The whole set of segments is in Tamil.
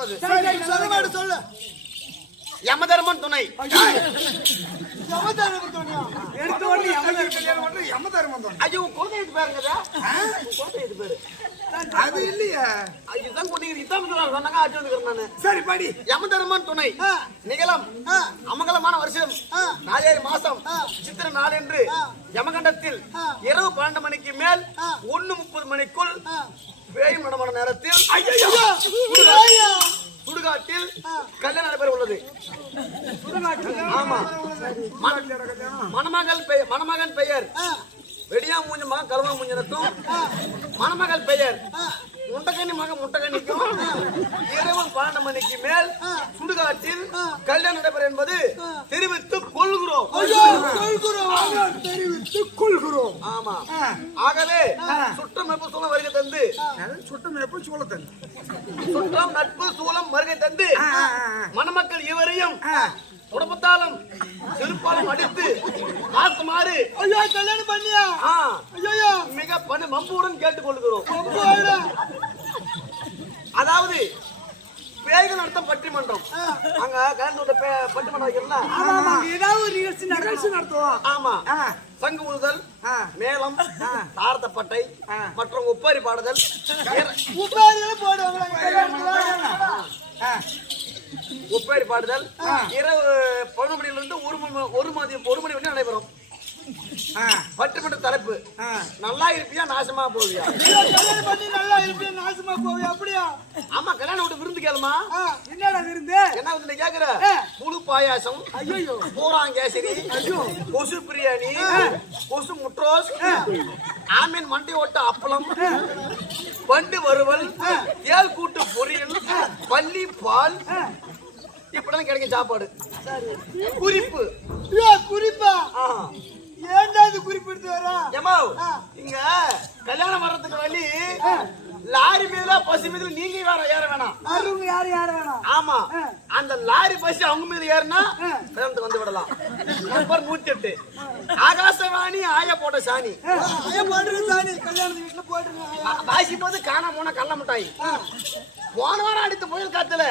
சொல்லக்கூடாது. சொல்லு. யமதர்மன் துணை. யமதர்மன் துணையா? எடுத்து ஓடி யமதர்மன் கல்யாணம் பண்ற யமதர்மன் துணை. ஐயோ குழந்தைக்கு பேருங்கடா. குழந்தைக்கு பேரு. அது இல்லையா? இதுதான் குடிங்க இதான் சொன்னாங்க ஆச்சு வந்துக்கிறேன் நானு. சரி படி. யமதர்மன் துணை. நிகழம் அமங்கலமான வருஷம் 4 மாசம் சித்திரை நாள் என்று யமகண்டத்தில் இரவு 12 மணிக்கு மேல் 1:30 மணிக்குள் பேய் நடமான நேரத்தில் சுடுகாட்டில் கல்யாணம் நடைபெற உள்ளது. ஆமா. மணமகன் பெயர் வெடியா மூஞ்ச மகன் கருவா மூஞ்சனுக்கும் மணமகள் பெயர் முண்டகண்ணி மகன் முட்டகண்ணிக்கும் இரவு 12 மணிக்கு மேல் சுடுகாட்டில் கல்யாணம் நடைபெற என்பது தெரிவித்துக் கொள்கிறோம். ஆமா. ஆகவே சுற்றம் நட்பு சூழம் வருகை தந்து சுற்றம் நட்பு சூழம் வருகை தந்து மணமக்கள் இவரையும் குடும்பத்தாலும் செருப்பாலும் அடித்து பார்க்குமாறு கல்யாணம் பண்ணியா மிக மம்புடன் கேட்டுக் கொள்கிறோம். அதாவது பேய்கள் நடத்தும் பட்டிமன்றம் அங்க கலந்து பட்டிமன்றம் வைக்கலாம். ஏதாவது ஒரு நிகழ்ச்சி நடத்துவோம். ஆமா. சங்கு ஊதுதல், மேளம், தாரத்தப்பட்டை மற்றும் உப்பாரி பாடுதல் உப்பேரி பாடுதல் இரவு 11 மணியிலிருந்து 1 மணி வரை நடைபெறும். பட்டிமன்ற தலைப்பு நல்லா இருப்பியா நாசமா போவியா? நல்லா இருப்பியா நாசமா போவியா? அப்படியா? ஆமா. கல்யாணம் விட்டு விருந்து கேளுமா? என்னடா விருந்து? என்ன விருந்து கேக்குற? புழு பாயாசம், பூராங்கேசரி, கொசு பிரியாணி, கொசு முட்ரோஸ், ஆமீன் மண்டை ஓட்ட அப்பளம், பண்டு வறுவல், தேல் கூட்டு பொரியல், பள்ளி பால் இப்படிதான் கிடைக்கும் சாப்பாடு. குறிப்பு குறிப்பா? ஏன்டா இது குறிப்பிட்டு வரா? ஏமா இங்க கல்யாணம் வர்றதுக்கு வழி லாரி மீதுல பஸ் மீதுல நீங்க ஏற வேணாம். அவங்க யாரும் ஏற வேணாம். ஆமா. அந்த லாரி பஸ் அவங்க மீது ஏறினா கல்யாணத்துக்கு வந்து விடலாம். நம்பர் 108 ஆகாசவாணி ஆய போட்ட சாணி. ஆய போடுற சாணி கல்யாணத்து வீட்டுல போட்டுருங்க. வாசி போது காணாம போன கள்ள மிட்டாய். போன வாரம் அடித்த புயல் காத்துல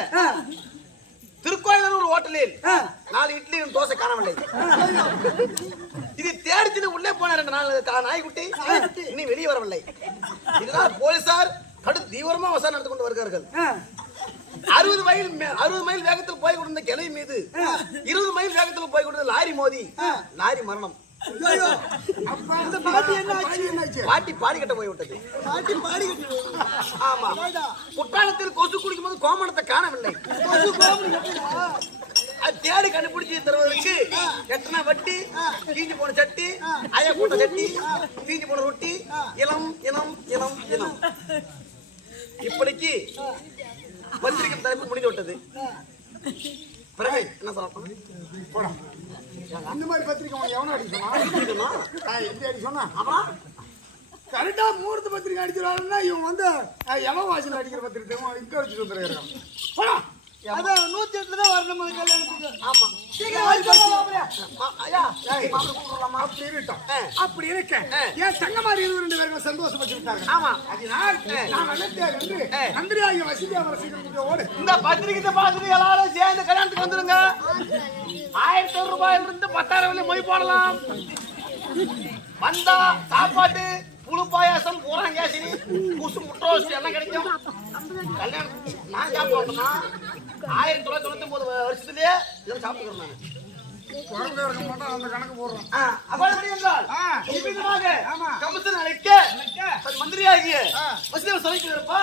திருக்கோயிலூர் ஒரு ஹோட்டலில் 4 இட்லி தோசை காணவில்லை. இது தேடிச்சு உள்ளே போன 2 நாய்க்குட்டி இன்னும் வெளியே வரவில்லை. இதனால் போலீசார் கடும் தீவிரமா விசாரணை நடத்தி கொண்டு வருகிறார்கள். 60 மைல் வேகத்தில் போய் கொண்டிருந்த கிளை மீது 20 மைல் வேகத்தில் போய் கொண்டிருந்த லாரி மோதி லாரி மரணம். பாட்டி பாடிக்கட்ட போய்விட்டது. ஆமா. குற்றாலத்தில் கொசு குடிக்கும் போது கோமணத்தை காணவில்லை. அது தேடி கண்டுபிடிச்சு தருவதற்கு எத்தனை வட்டி, கீஞ்சி போன சட்டி, அய போட்ட சட்டி, கீஞ்சி போன ரொட்டி, இளம் இளம் இளம் இளம் இப்படிக்கு பத்திரிகை தலைப்பு முடிந்து விட்டது. பிறகு என்ன சொல்ல அந்த மாதிரி பத்திரிக்கை எவனோ அடிக்கணும் சொன்னா கரெக்டா மூர்த்த பத்திரிக்கை அடிக்கிறாருன்னா இவன் வந்து யமவாசியில் அடிக்கிற பத்திரிக்கை இங்க வச்சுட்டு வந்துருக்கான். அதான் 108 தான் வரணும் கல்யாணத்துக்கு. ஆமா. அப்படி இருக்க என் தங்கமாரி 22 பேர்கள் சந்தோஷப்பட்டிருக்காங்க. ஆமா. நந்திரியாகிய வசதி அவரை இந்த பத்திரிகை பார்த்துட்டு எல்லாரும் சேர்ந்து கல்யாணத்துக்கு வந்துருங்க. 1000 ரூபாயிலிருந்து 10,000 மொய் போடலாம். வந்தா சாப்பாட்டு புழு பாயாசம் பூராங்கேசரி குசு முட்ரோஸ் எல்லாம் கிடைக்கும். கல்யாணம் நான் சாப்பிட்டோம்னா 1999 வருஷத்துலயே இதெல்லாம் சாப்பிட்டுக்கிறேன் நான். அந்த கணக்கு போடுறோம். மந்திரியாகிய முஸ்லிம் சபைக்கு இருப்பா